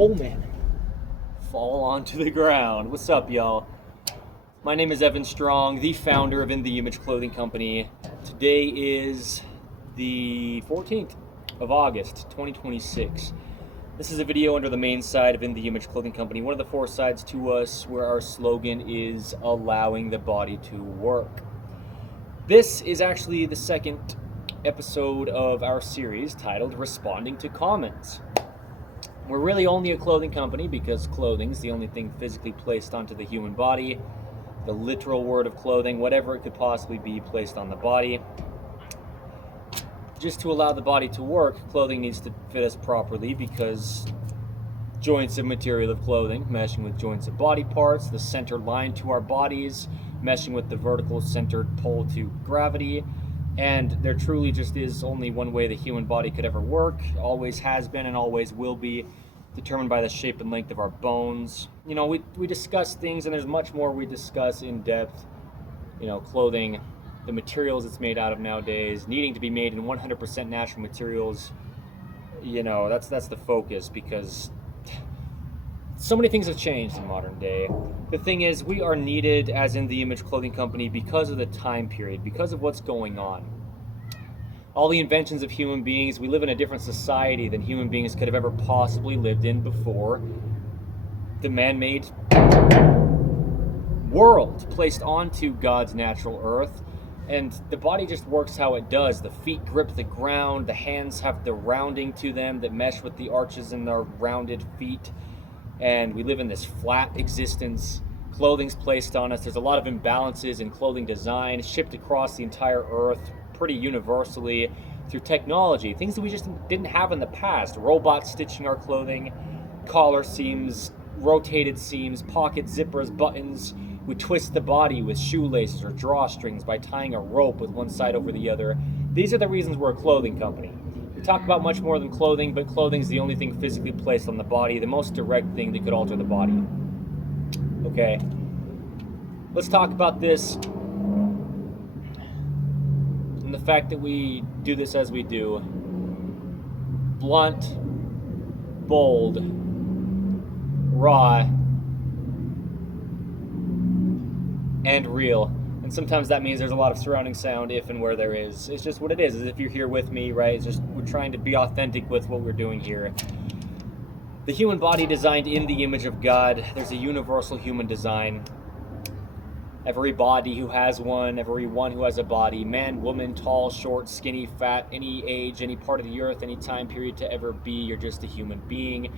Oh man. Fall onto the ground. What's up, y'all? My name is Evan Strong, the founder of In the Image Clothing Company. Today is the 14th of August, 2026. This is a video under the main side of In the Image Clothing Company, one of the four sides to us, where our slogan is allowing the body to work. This is actually the second episode of our series titled Responding to Comments. We're really only a clothing company because clothing is the only thing physically placed onto the human body. The literal word of clothing, whatever it could possibly be placed on the body. Just to allow the body to work, clothing needs to fit us properly because joints of material of clothing, meshing with joints of body parts, the center line to our bodies, meshing with the vertical centered pull to gravity. And there truly just is only one way the human body could ever work, always has been and always will be, determined by the shape and length of our bones. You know, we discuss things, and there's much more we discuss in depth. You know, clothing, the materials it's made out of nowadays, needing to be made in 100% natural materials. You know, that's the focus, because so many things have changed in modern day. The thing is, we are needed as In the Image Clothing Company because of the time period, because of what's going on. All the inventions of human beings, we live in a different society than human beings could have ever possibly lived in before. The man-made world placed onto God's natural earth, and the body just works how it does. The feet grip the ground, the hands have the rounding to them that mesh with the arches in our rounded feet. And we live in this flat existence. Clothing's placed on us. There's a lot of imbalances in clothing design, shipped across the entire earth pretty universally through technology. Things that we just didn't have in the past. Robots stitching our clothing, collar seams, rotated seams, pocket zippers, buttons. We twist the body with shoelaces or drawstrings by tying a rope with one side over the other. These are the reasons we're a clothing company. We talk about much more than clothing, but clothing is the only thing physically placed on the body, the most direct thing that could alter the body. Okay, let's talk about this and the fact that we do this as we do. Blunt, bold, raw, and real. And sometimes that means there's a lot of surrounding sound if and where there is. It's just what it is, as if you're here with me, right? It's just we're trying to be authentic with what we're doing here. The human body designed in the image of God. There's a universal human design. Every body who has one, everyone who has a body, man, woman, tall, short, skinny, fat, any age, any part of the earth, any time period to ever be, you're just a human being.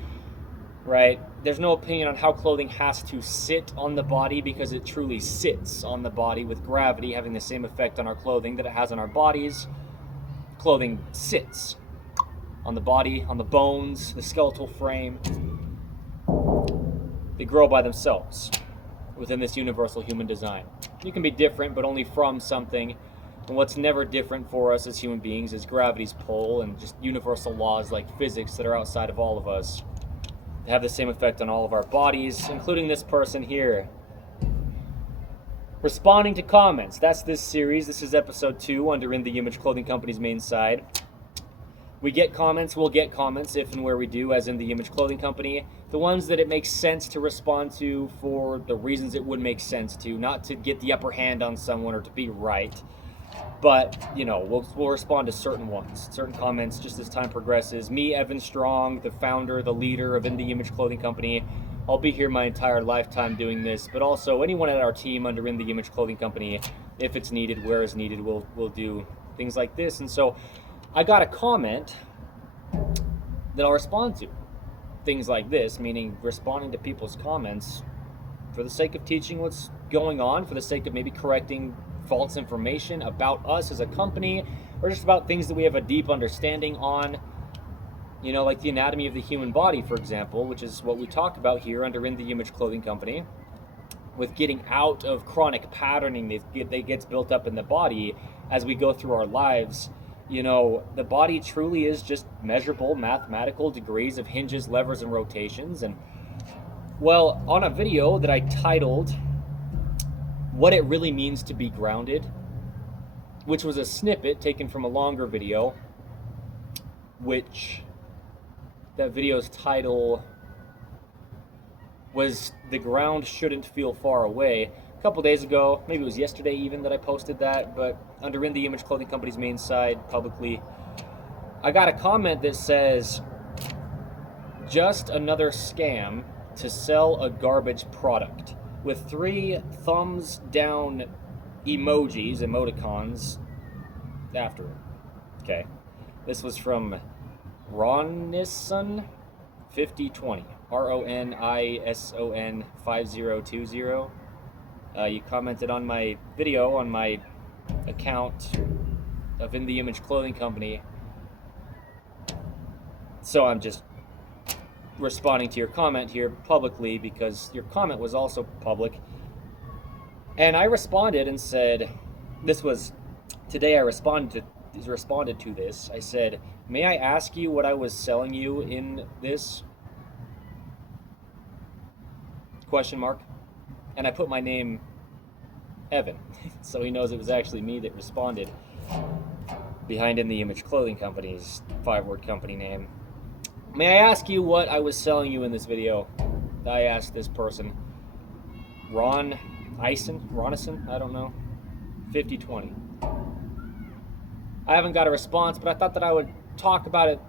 Right? There's no opinion on how clothing has to sit on the body, because it truly sits on the body with gravity having the same effect on our clothing that it has on our bodies. Clothing sits on the body, on the bones, the skeletal frame. They grow by themselves within this universal human design. You can be different, but only from something. And what's never different for us as human beings is gravity's pull and just universal laws like physics that are outside of all of us. Have the same effect on all of our bodies, including this person here. Responding to comments. That's this series. This is episode 2 under In the Image Clothing Company's main side. We get comments, we'll get comments if and where we do as In the Image Clothing Company. The ones that it makes sense to respond to for the reasons it would make sense to, not to get the upper hand on someone or to be right. But, you know, we'll respond to certain ones, certain comments just as time progresses. Me, Evan Strong, the founder, the leader of In the Image Clothing Company, I'll be here my entire lifetime doing this. But also anyone at our team under In the Image Clothing Company, if it's needed, where it's needed, we'll do things like this. And so I got a comment that I'll respond to. Things like this, meaning responding to people's comments for the sake of teaching what's going on, for the sake of maybe correcting false information about us as a company, or just about things that we have a deep understanding on. You know, like the anatomy of the human body, for example, which is what we talk about here under In the Image Clothing Company, with getting out of chronic patterning that gets built up in the body as we go through our lives. You know, the body truly is just measurable mathematical degrees of hinges, levers, and rotations. And, well, on a video that I titled What It Really Means to Be Grounded, which was a snippet taken from a longer video, which that video's title was the ground shouldn't feel far away. A couple days ago, maybe it was yesterday even, that I posted that, but under In The Image Clothing Company's main side publicly, I got a comment that says, just another scam to sell a garbage product, with 3 thumbs down emoticons after it. Okay. This was from Ronison 5020. RONISON 5020. You commented on my video on my account of In The Image Clothing Company. So I'm just responding to your comment here publicly because your comment was also public. And I responded and said, this was today I responded to this. I said, may I ask you what I was selling you in this? Question mark. And I put my name, Evan, so he knows it was actually me that responded behind In The Image Clothing Company's 5-word company name. May I ask you what I was selling you in this video? I asked this person. Ronison, I don't know. 5020. I haven't got a response, but I thought that I would talk about it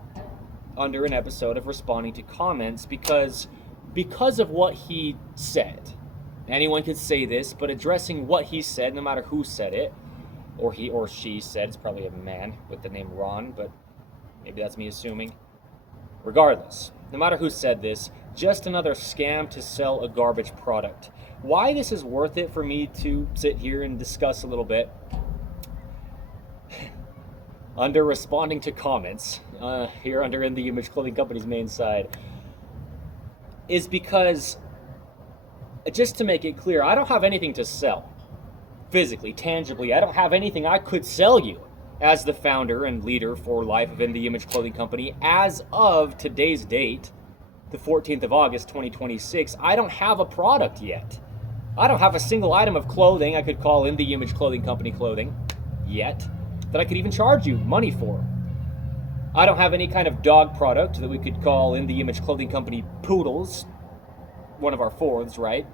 under an episode of responding to comments because of what he said. Anyone could say this, but addressing what he said, no matter who said it, or he or she said, it's probably a man with the name Ron, but maybe that's me assuming. Regardless, no matter who said this, just another scam to sell a garbage product. Why this is worth it for me to sit here and discuss a little bit under responding to comments here under In The Image Clothing Company's main side is because, just to make it clear, I don't have anything to sell physically, tangibly. I don't have anything I could sell you as the founder and leader for life of In The Image Clothing Company. As of today's date, the 14th of August, 2026, I don't have a product yet. I don't have a single item of clothing I could call In The Image Clothing Company clothing yet that I could even charge you money for. I don't have any kind of dog product that we could call In The Image Clothing Company Poodles, one of our 4ths, right?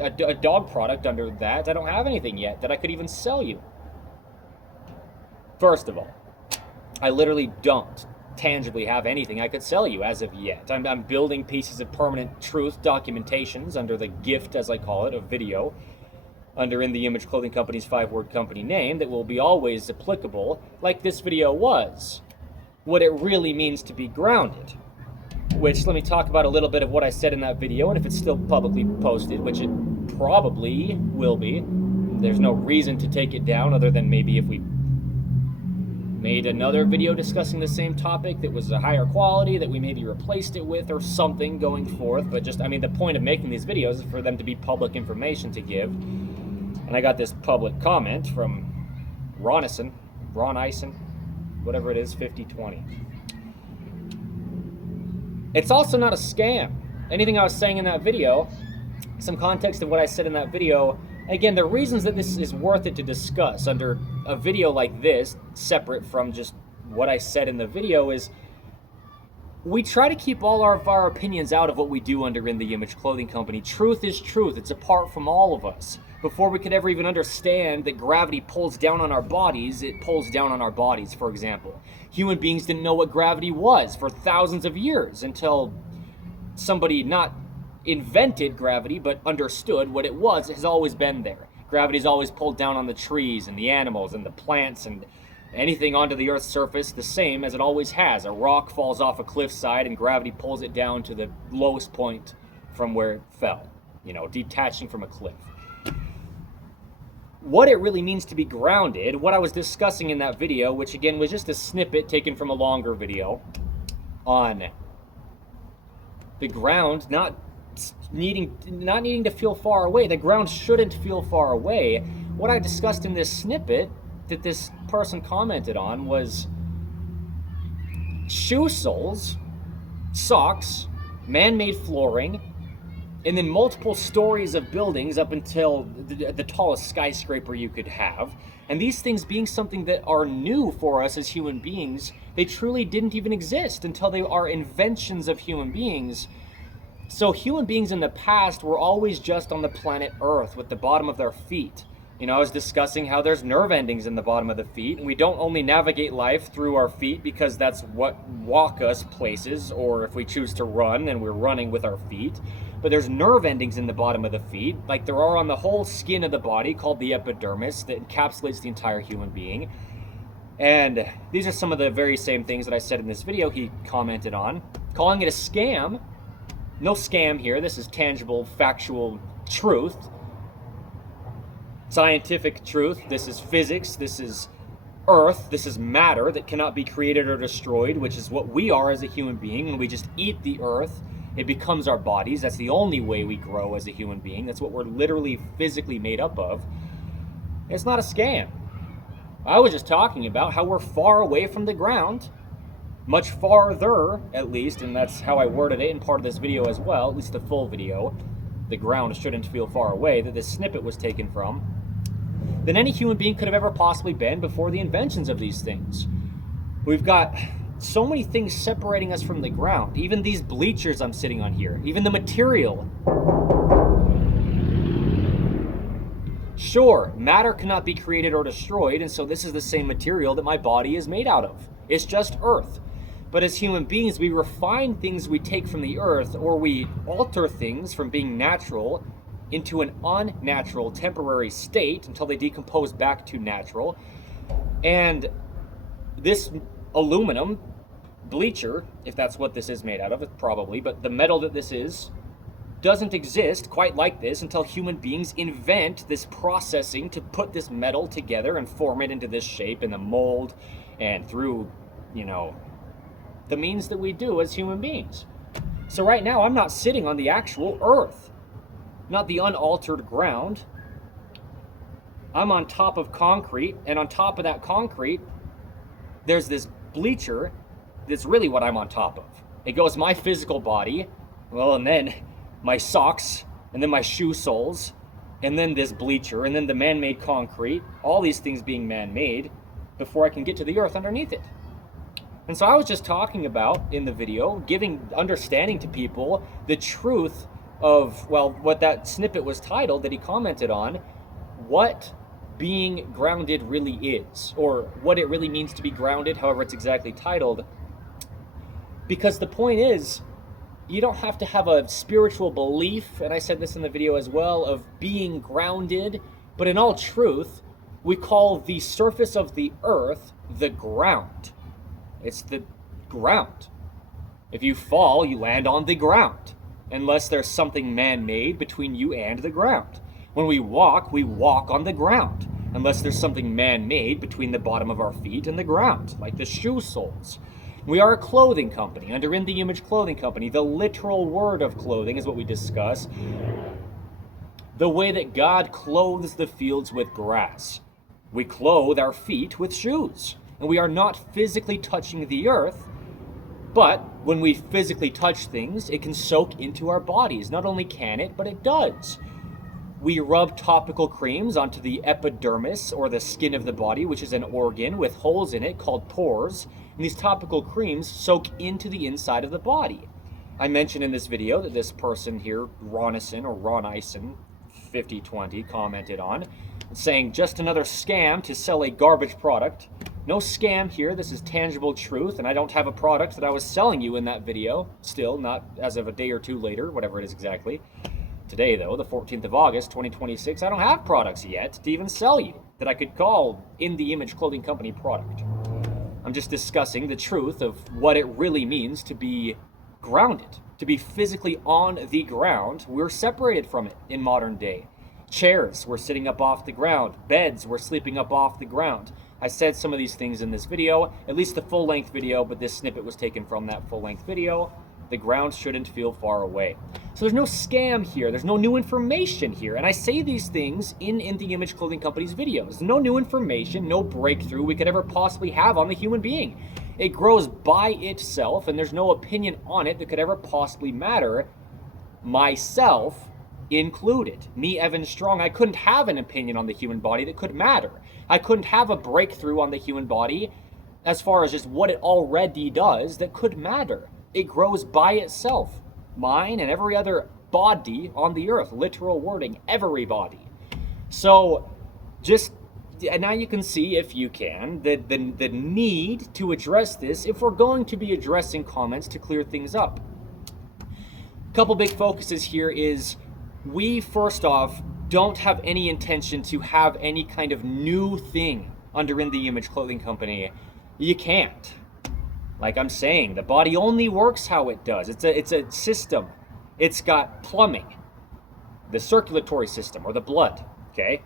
A dog product under that. I don't have anything yet that I could even sell you. First of all, I literally don't tangibly have anything I could sell you as of yet. I'm building pieces of permanent truth documentations under the gift, as I call it, of video, under In The Image Clothing Company's 5-word company name that will be always applicable, like this video was. What it really means to be grounded. Which, let me talk about a little bit of what I said in that video, and if it's still publicly posted, which it probably will be, there's no reason to take it down other than maybe if we made another video discussing the same topic that was a higher quality, that we maybe replaced it with or something going forth. But just, I mean, the point of making these videos is for them to be public information to give. And I got this public comment from Ronison, whatever it is, 5020. It's also not a scam. Anything I was saying in that video, some context of what I said in that video, again, the reasons that this is worth it to discuss under a video like this, separate from just what I said in the video, is we try to keep all of our opinions out of what we do under In The Image Clothing Company. Truth is truth. It's apart from all of us. Before we could ever even understand that gravity pulls down on our bodies, it pulls down on our bodies, for example. Human beings didn't know what gravity was for thousands of years until somebody not invented gravity, but understood what it was. It has always been there. Gravity's always pulled down on the trees and the animals and the plants and anything onto the Earth's surface, the same as it always has. A rock falls off a cliffside and gravity pulls it down to the lowest point from where it fell, detaching from a cliff. What it really means to be grounded, what I was discussing in that video, which again was just a snippet taken from a longer video on the ground not needing to feel far away. The ground shouldn't feel far away. What I discussed in this snippet that this person commented on was shoe soles, socks, man-made flooring, and then multiple stories of buildings up until the tallest skyscraper you could have. And these things being something that are new for us as human beings, they truly didn't even exist until they are inventions of human beings. So human beings in the past were always just on the planet Earth with the bottom of their feet. I was discussing how there's nerve endings in the bottom of the feet, and we don't only navigate life through our feet because that's what walk us places, or if we choose to run and we're running with our feet, but there's nerve endings in the bottom of the feet, like there are on the whole skin of the body, called the epidermis, that encapsulates the entire human being. And these are some of the very same things that I said in this video he commented on. Calling it a scam. No scam here. This is tangible, factual truth. Scientific truth. This is physics. This is earth. This is matter that cannot be created or destroyed, which is what we are as a human being. When we just eat the earth, it becomes our bodies. That's the only way we grow as a human being. That's what we're literally physically made up of. It's not a scam. I was just talking about how we're far away from the ground. Much farther, at least, and that's how I worded it in part of this video as well, at least the full video. The ground shouldn't feel far away, that this snippet was taken from, than any human being could have ever possibly been before the inventions of these things. We've got so many things separating us from the ground. Even these bleachers I'm sitting on here, even the material. Sure, matter cannot be created or destroyed, and so this is the same material that my body is made out of. It's just earth. But as human beings, we refine things we take from the earth, or we alter things from being natural into an unnatural temporary state until they decompose back to natural. And this aluminum bleacher, if that's what this is made out of, probably, but the metal that this is, doesn't exist quite like this until human beings invent this processing to put this metal together and form it into this shape in the mold and through, the means that we do as human beings. So right now, I'm not sitting on the actual earth, not the unaltered ground. I'm on top of concrete, and on top of that concrete, there's this bleacher that's really what I'm on top of. It goes my physical body, and then my socks, and then my shoe soles, and then this bleacher, and then the man-made concrete, all these things being man-made, before I can get to the earth underneath it. And so I was just talking about, in the video, giving understanding to people the truth of, what that snippet was titled that he commented on, what being grounded really is, or what it really means to be grounded, however it's exactly titled. Because the point is, you don't have to have a spiritual belief, and I said this in the video as well, of being grounded, but in all truth, we call the surface of the earth the ground. It's the ground. If you fall, you land on the ground, unless there's something man-made between you and the ground. When we walk on the ground, unless there's something man-made between the bottom of our feet and the ground, like the shoe soles. We are a clothing company, under In The Image Clothing Company. The literal word of clothing is what we discuss. The way that God clothes the fields with grass. We clothe our feet with shoes. And we are not physically touching the earth, but when we physically touch things, it can soak into our bodies. Not only can it, but it does. We rub topical creams onto the epidermis, or the skin of the body, which is an organ with holes in it called pores. And these topical creams soak into the inside of the body. I mentioned in this video that this person here, Ronison, 5020, commented on, saying just another scam to sell a garbage product. No scam here, this is tangible truth, and I don't have a product that I was selling you in that video. Still, not as of a day or two later, whatever it is exactly. Today, though, the 14th of August, 2026, I don't have products yet to even sell you that I could call In The Image Clothing Company product. I'm just discussing the truth of what it really means to be grounded, to be physically on the ground. We're separated from it in modern day. Chairs, we're sitting up off the ground. Beds, we're sleeping up off the ground. I said some of these things in this video, at least the full-length video, but this snippet was taken from that full-length video. The ground shouldn't feel far away. So there's no scam here. There's no new information here. And I say these things in The Image Clothing Company's videos. No new information, no breakthrough we could ever possibly have on the human being. It grows by itself, and there's no opinion on it that could ever possibly matter, myself included. Me, Evan Strong, I couldn't have an opinion on the human body that could matter. I couldn't have a breakthrough on the human body as far as just what it already does that could matter. It grows by itself. mine, and every other body on the earth. Literal wording, everybody. So just, and now you can see, if you can, the need to address this if we're going to be addressing comments to clear things up. A couple big focuses here is, we first off don't have any intention to have any kind of new thing under In The Image Clothing Company. You can't. Like I'm saying, the body only works how it does. It's a system. It's got plumbing, the circulatory system, or the blood, okay?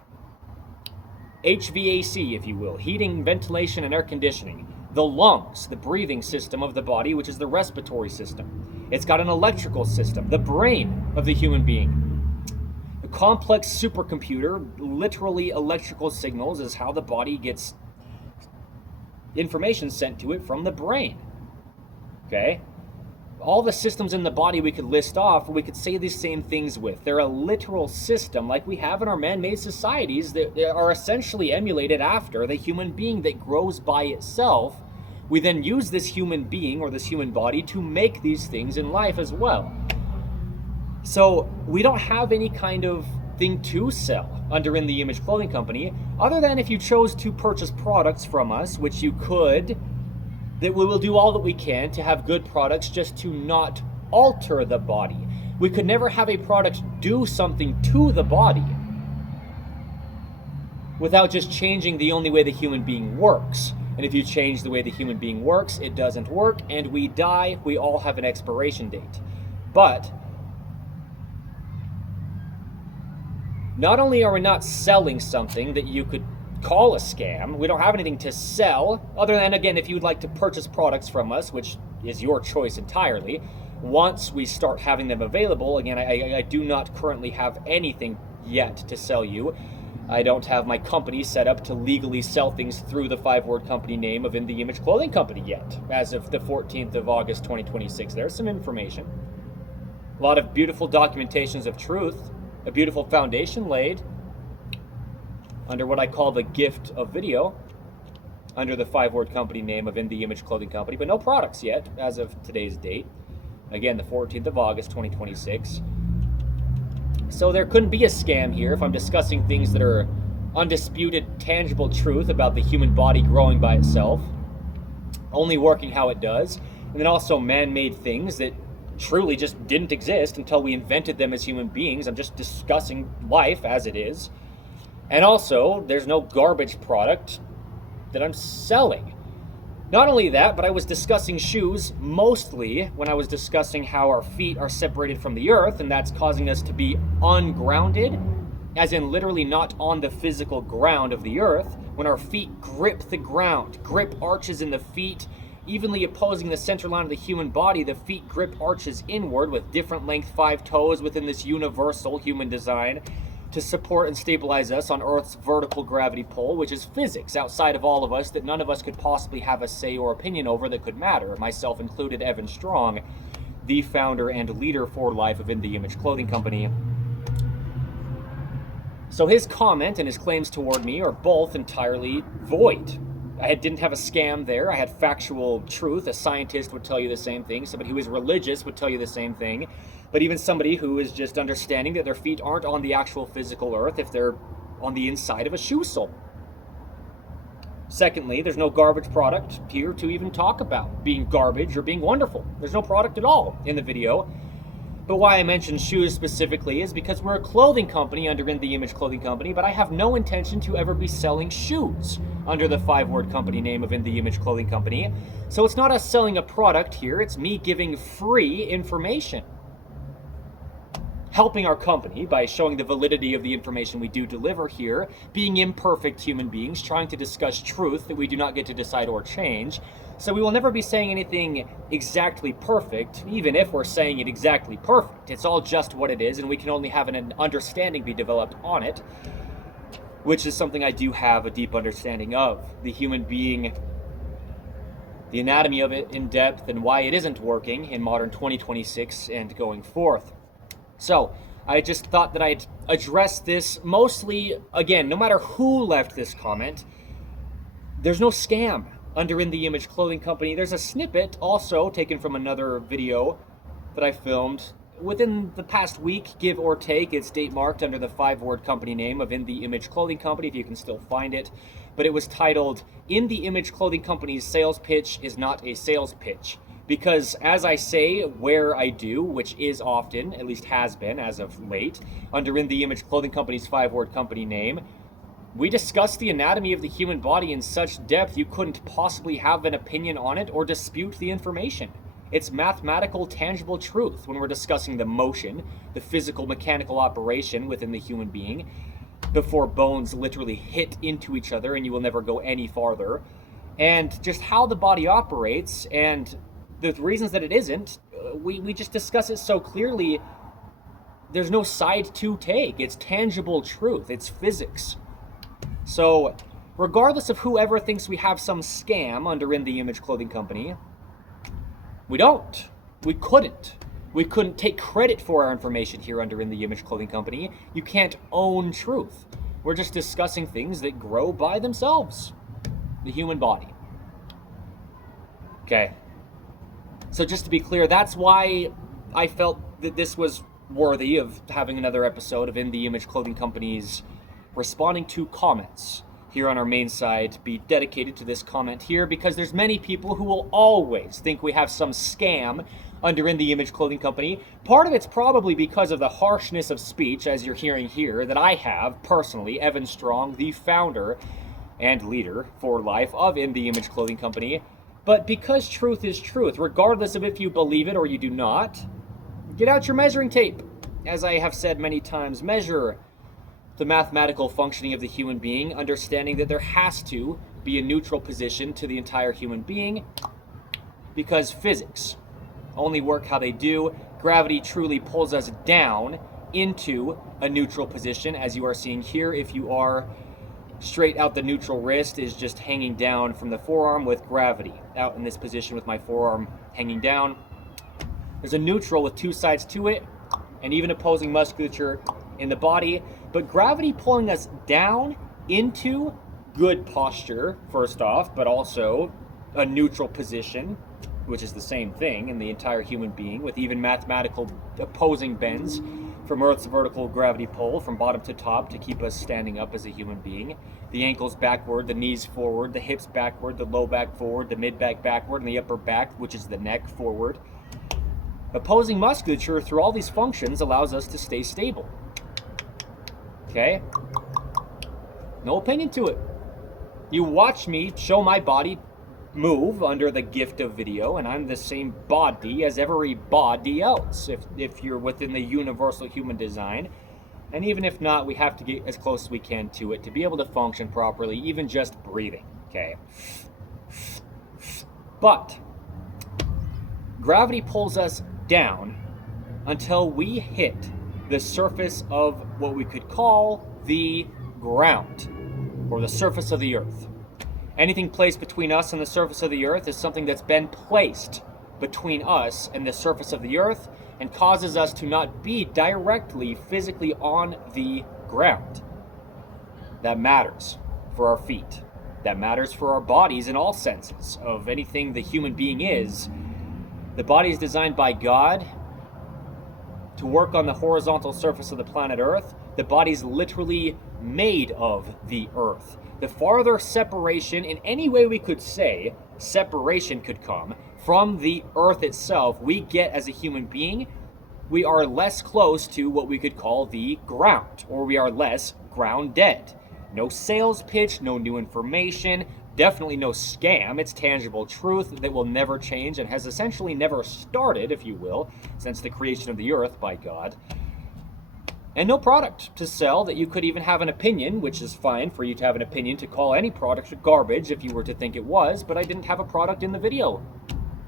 HVAC, if you will, heating, ventilation, and air conditioning. The lungs, the breathing system of the body, which is the respiratory system. It's got an electrical system, the brain of the human being. A complex supercomputer, literally electrical signals, is how the body gets information sent to it from the brain. Okay? All the systems in the body we could list off, we could say these same things with. They're a literal system like we have in our man-made societies that are essentially emulated after the human being that grows by itself. We then use this human being or this human body to make these things in life as well. So we don't have any kind of thing to sell under In The Image Clothing Company, other than if you chose to purchase products from us, which you could, that we will do all that we can to have good products just to not alter the body. We could never have a product do something to the body without just changing the only way the human being works. And if you change the way the human being works, it doesn't work, and we die. We all have an expiration date. But not only are we not selling something that you could call a scam, we don't have anything to sell, other than, again, if you'd like to purchase products from us, which is your choice entirely. Once we start having them available, again, I do not currently have anything yet to sell you. I don't have my company set up to legally sell things through the 5-word company name of In The Image Clothing Company yet, as of the 14th of August 2026. There's some information. A lot of beautiful documentations of truth, a beautiful foundation laid under what I call the gift of video, under the 5-word company name of In The Image Clothing Company, but no products yet as of today's date. Again, the 14th of August 2026. So there couldn't be a scam here if I'm discussing things that are undisputed, tangible truth about the human body growing by itself, only working how it does, and then also man-made things that truly just didn't exist until we invented them as human beings. I'm just discussing life as it is. And also, there's no garbage product that I'm selling. Not only that, but I was discussing shoes mostly when I was discussing how our feet are separated from the earth, and that's causing us to be ungrounded, as in literally not on the physical ground of the earth. When our feet grip the ground, grip arches in the feet, evenly opposing the center line of the human body, the feet grip arches inward with different length 5 toes within this universal human design to support and stabilize us on Earth's vertical gravity pull, which is physics outside of all of us that none of us could possibly have a say or opinion over that could matter, myself included, Evan Strong, the founder and leader for life of In The Image Clothing Company. So his comment and his claims toward me are both entirely void. I didn't have a scam there. I had factual truth. A scientist would tell you the same thing. Somebody who is religious would tell you the same thing. But even somebody who is just understanding that their feet aren't on the actual physical earth if they're on the inside of a shoe sole. Secondly, there's no garbage product here to even talk about being garbage or being wonderful. There's no product at all in the video. But why I mentioned shoes specifically is because we're a clothing company under In The Image Clothing Company, but I have no intention to ever be selling shoes under the 5-word company name of In The Image Clothing Company. So it's not us selling a product here, it's me giving free information. Helping our company by showing the validity of the information we do deliver here, being imperfect human beings, trying to discuss truth that we do not get to decide or change. So we will never be saying anything exactly perfect, even if we're saying it exactly perfect. It's all just what it is, and we can only have an understanding be developed on it, which is something I do have a deep understanding of. The human being, the anatomy of it in depth, and why it isn't working in modern 2026 and going forth. So, I just thought that I'd address this mostly, again, no matter who left this comment, there's no scam under In The Image Clothing Company. There's a snippet also taken from another video that I filmed within the past week, give or take, it's date marked under the 5-word company name of In the Image Clothing Company, if you can still find it. But it was titled, In the Image Clothing Company's Sales Pitch is Not a Sales Pitch. Because as I say where I do, which is often, at least has been as of late, under In the Image Clothing Company's 5-word company name, we discuss the anatomy of the human body in such depth you couldn't possibly have an opinion on it or dispute the information. It's mathematical, tangible truth when we're discussing the motion, the physical, mechanical operation within the human being, before bones literally hit into each other and you will never go any farther, and just how the body operates, and the reasons that it isn't, we just discuss it so clearly. There's no side to take. It's tangible truth. It's physics. So, regardless of whoever thinks we have some scam under In the Image Clothing Company, we don't. We couldn't. We couldn't take credit for our information here under In the Image Clothing Company. You can't own truth. We're just discussing things that grow by themselves. The human body. Okay. So just to be clear, that's why I felt that this was worthy of having another episode of In the Image Clothing Company's responding to comments here on our main site be dedicated to this comment here, because there's many people who will always think we have some scam under In the Image Clothing Company. Part of it's probably because of the harshness of speech, as you're hearing here, that I have personally, Evan Strong, the founder and leader for life of In the Image Clothing Company. But because truth is truth, regardless of if you believe it or you do not, get out your measuring tape. As I have said many times, measure the mathematical functioning of the human being, understanding that there has to be a neutral position to the entire human being, because physics only work how they do. Gravity truly pulls us down into a neutral position, as you are seeing here. If you are straight out, the neutral wrist is just hanging down from the forearm with gravity. Out in this position with my forearm hanging down. There's a neutral with two sides to it, and even opposing musculature in the body. But gravity pulling us down into good posture, first off, but also a neutral position, which is the same thing in the entire human being, with even mathematical opposing bends from Earth's vertical gravity pull from bottom to top to keep us standing up as a human being. The ankles backward, the knees forward, the hips backward, the low back forward, the mid back backward, and the upper back, which is the neck, forward. Opposing musculature through all these functions allows us to stay stable. Okay? No opinion to it. You watch me show my body move under the gift of video, and I'm the same body as every body else, if you're within the universal human design. And even if not, we have to get as close as we can to it to be able to function properly, even just breathing. Okay? But gravity pulls us down until we hit the surface of what we could call the ground, or the surface of the earth. Anything placed between us and the surface of the earth is something that's been placed between us and the surface of the earth and causes us to not be directly physically on the ground. That matters for our feet. That matters for our bodies in all senses of anything the human being is. The body is designed by God to work on the horizontal surface of the planet Earth. The body's literally made of the earth. The farther separation, in any way we could say, separation could come from the earth itself we get as a human being, we are less close to what we could call the ground, or we are less ground dead. No sales pitch, no new information, definitely no scam. It's tangible truth that will never change and has essentially never started, if you will, since the creation of the earth by God. And no product to sell that you could even have an opinion, which is fine for you to have an opinion, to call any product garbage if you were to think it was, but I didn't have a product in the video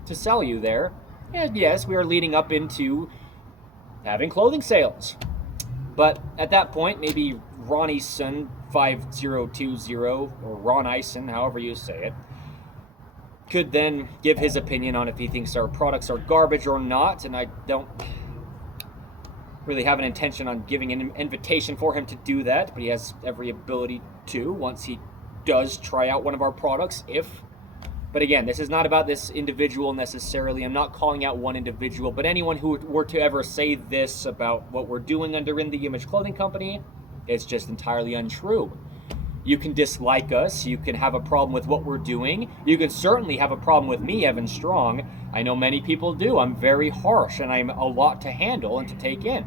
to sell you there. And yes, we are leading up into having clothing sales. But at that point, maybe Ron Eason 5020, or Ron Eason, however you say it, could then give his opinion on if he thinks our products are garbage or not, and I don't really have an intention on giving an invitation for him to do that, but he has every ability to once he does try out one of our products, if But again, this is not about this individual necessarily. I'm not calling out one individual, but anyone who were to ever say this about what we're doing under In The Image Clothing Company, it's just entirely untrue. You can dislike us, you can have a problem with what we're doing, you can certainly have a problem with me, Evan Strong. I know many people do. I'm very harsh and I'm a lot to handle and to take in.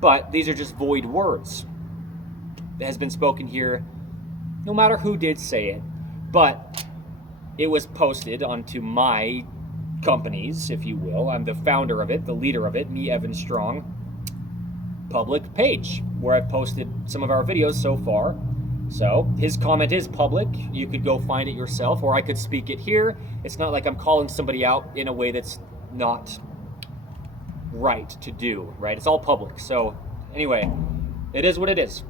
But these are just void words that has been spoken here, no matter who did say it. But it was posted onto my company's, if you will. I'm the founder of it, the leader of it, me, Evan Strong, public page where I've posted some of our videos so far. So his comment is public. You could go find it yourself, or I could speak it here. It's not like I'm calling somebody out in a way that's not right to do, right? It's all public. So anyway, it is what it is.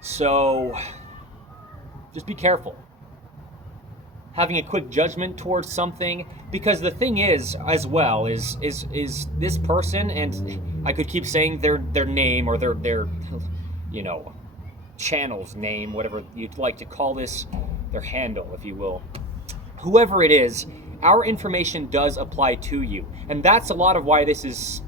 So just be careful having a quick judgment towards something, because the thing is, as well, is this person, and I could keep saying their name or their you know, channel's name, whatever you'd like to call this, their handle, if you will. Whoever it is, our information does apply to you. And that's a lot of why this is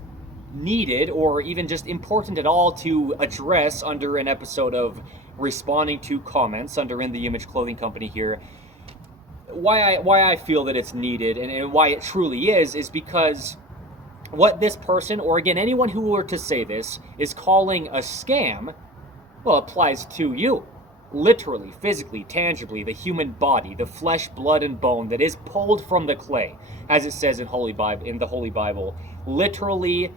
needed, or even just important at all, to address under an episode of responding to comments under In The Image Clothing Company here. Why I feel that it's needed and why it truly is because what this person, or again, anyone who were to say this, is calling a scam, well, applies to you. Literally, physically, tangibly, the human body, the flesh, blood, and bone that is pulled from the clay, as it says in the Holy Bible. Literally,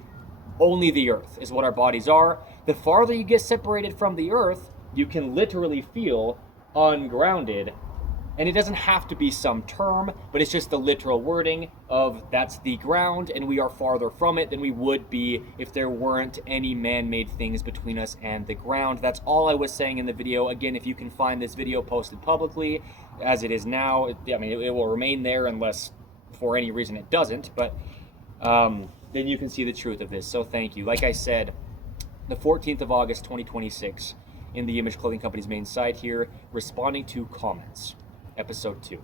only the earth is what our bodies are. The farther you get separated from the earth, you can literally feel ungrounded. And it doesn't have to be some term, but it's just the literal wording of that's the ground, and we are farther from it than we would be if there weren't any man-made things between us and the ground. That's all I was saying in the video. Again, if you can find this video posted publicly, as it is now, I mean, it will remain there unless for any reason it doesn't, but then you can see the truth of this. So thank you. Like I said, the 14th of August, 2026, in the Image Clothing Company's main site here, responding to comments. Episode 2.